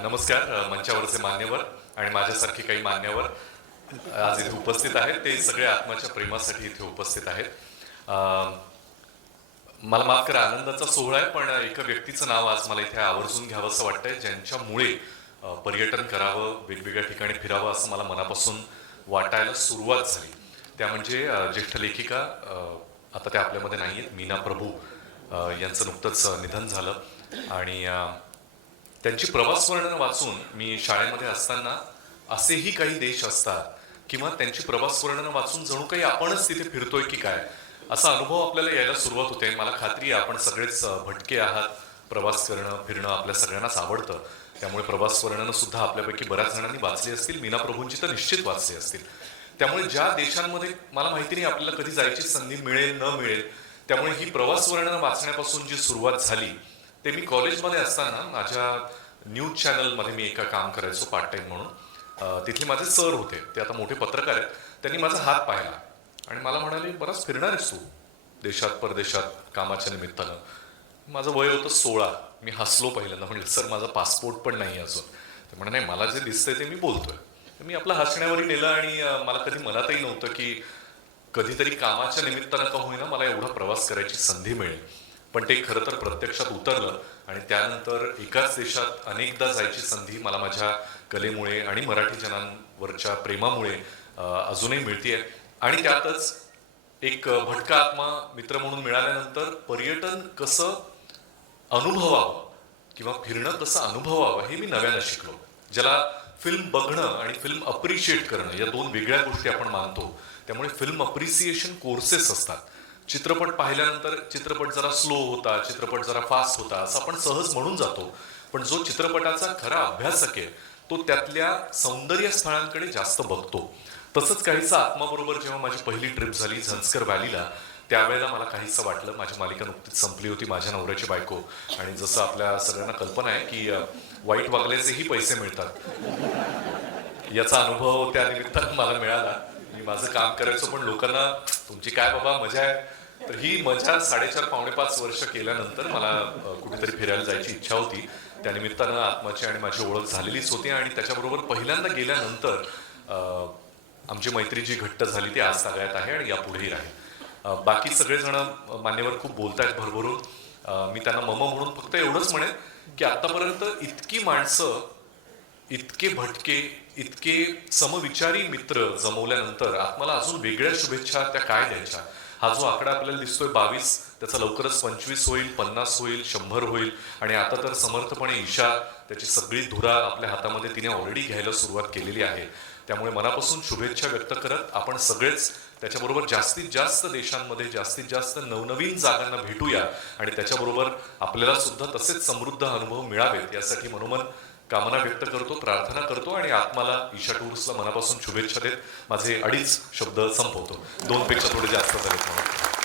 नमस्कार मंचावरचे मान्यवर आणि माझ्यासारखे काही मान्यवर आज इथे उपस्थित आहेत. ते सगळे आत्म्याच्या प्रेमासाठी इथे उपस्थित आहेत. मला माफ करा, आनंदाचा सोहळा आहे, पण एका व्यक्तीचं नाव आज मला इथे आवर्जून घ्यावं असं वाटतंय, ज्यांच्यामुळे पर्यटन करावं, वेगवेगळ्या ठिकाणी फिरावं असं मला मनापासून वाटायला सुरुवात झाली. त्या म्हणजे ज्येष्ठ लेखिका, आता त्या आपल्यामध्ये नाही आहेत, मीना प्रभू यांचं नुकतंच निधन झालं. आणि त्यांची प्रवास वर्णनं वाचून मी शाळेमध्ये असताना असेही काही देश असतात किंवा त्यांची प्रवास वर्णनं वाचून जणू काही आपणच तिथे फिरतोय की काय असा अनुभव आपल्याला यायला सुरुवात होते. मला खात्री आहे आपण सगळेच भटके आहात. प्रवास करणं फिरणं आपल्या सगळ्यांनाच आवडतं. त्यामुळे प्रवास वर्णनं सुद्धा आपल्यापैकी बऱ्याच जणांनी वाचली असतील. मीना प्रभूंची तर निश्चित वाचली असतील. त्यामुळे ज्या देशांमध्ये मला माहिती नाही आपल्याला कधी जायची संधी मिळेल न मिळेल, त्यामुळे ही प्रवास वर्णनं वाचण्यापासून जी सुरुवात झाली ते मी कॉलेजमध्ये असताना माझ्या न्यूज चॅनलमध्ये मी एका काम करायचो पार्ट टाइम म्हणून. तिथले माझे सर होते, ते आता मोठे पत्रकार आहेत. त्यांनी माझा हात पाहिला आणि मला म्हणाले, बराच फिरणार आहेस तू देशात परदेशात कामाच्या निमित्तानं. माझं वय होतं 16. मी हसलो पहिल्यांदा, म्हणलं सर माझा पासपोर्ट पण नाही अजून. ते म्हणे नाही, मला जे दिसतंय ते मी बोलतोय. तर मी आपलं हसण्यावरही नेलं आणि मला कधी मनातही नव्हतं की कधीतरी कामाच्या निमित्तानं का होईना मला एवढा प्रवास करायची संधी मिळेल. पण ते खरं तर प्रत्यक्षात उतरलं आणि त्यानंतर एकाच देशात अनेकदा जायची संधी मला माझ्या कलेमुळे आणि मराठी जनांवरच्या प्रेमामुळे अजूनही मिळतेय. आणि त्यातच एक भटका आत्मा मित्र म्हणून मिळाल्यानंतर पर्यटन कसं अनुभवावं किंवा फिरणं कसं अनुभवावं हे मी नव्यानं शिकलो. ज्याला फिल्म बघणं आणि फिल्म अप्रिशिएट करणं या दोन वेगळ्या गोष्टी आपण मानतो. त्यामुळे फिल्म अप्रिसिएशन कोर्सेस असतात. चित्रपट पाहिल्यानंतर चित्रपट जरा स्लो होता, चित्रपट जरा फास्ट होता असं आपण सहज म्हणून जातो. पण जो चित्रपटाचा खरा अभ्यासक आहे तो त्यातल्या सौंदर्य स्थळांकडे जास्त बघतो. तसंच काहीसं आत्माबरोबर जेव्हा माझी पहिली ट्रिप झाली झंस्कर व्हॅलीला, त्यावेळेला मला काहीसं वाटलं. माझी मालिका नुकतीच संपली होती, माझ्या नवऱ्याची बायको. आणि जसं आपल्या सगळ्यांना कल्पना आहे की वाईट वागल्याचेही पैसे मिळतात, याचा अनुभव त्या निमित्तानं मला मिळाला. मी माझं काम करायचो, पण लोकांना तुमची काय बाबा मजा आहे. तर ही मजा 4.5 पावणे 5 वर्ष केल्यानंतर मला कुठेतरी फिरायला जायची इच्छा होती. त्या निमित्तानं आत्माची आणि माझी ओळख झालेलीच होती. आणि त्याच्याबरोबर पहिल्यांदा गेल्यानंतर आमची मैत्री जी घट्ट झाली ती आज तागळ्यात आहे आणि यापुढेही राहील. बाकी सगळेजण मान्यवर खूप बोलतायत भरभरून. मी त्यांना मम म्हणून फक्त एवढंच म्हणेन की आतापर्यंत इतकी माणसं, इतके भटके, इतके समविचारी मित्र जमवल्यानंतर आत्माला अजून वेगळ्या शुभेच्छा त्या काय द्यायच्या. हा जो आकडा आपल्याला दिसतोय 22, त्याचा लवकरच 25 होईल, 50 होईल, 100 होईल. आणि आता तर समर्थपणे ईशा त्याची सगळी धुरा आपल्या हातामध्ये तिने ऑलरेडी घ्यायला सुरुवात केलेली आहे. त्यामुळे मनापासून शुभेच्छा व्यक्त करत आपण सगळेच त्याच्याबरोबर जास्तीत जास्त देशांमध्ये जास्तीत जास्त नवनवीन जागांना भेटूया आणि त्याच्याबरोबर आपल्याला सुद्धा तसेच समृद्ध अनुभव मिळावेत यासाठी मनोमन कामना व्यक्त करतो, प्रार्थना करतो आणि आत्माला ईशा टूर्सला मनापासून शुभेच्छा देत माझे 2.5 शब्द संपवतो. 2 पेक्षा थोडे जास्त झालेत म्हणून.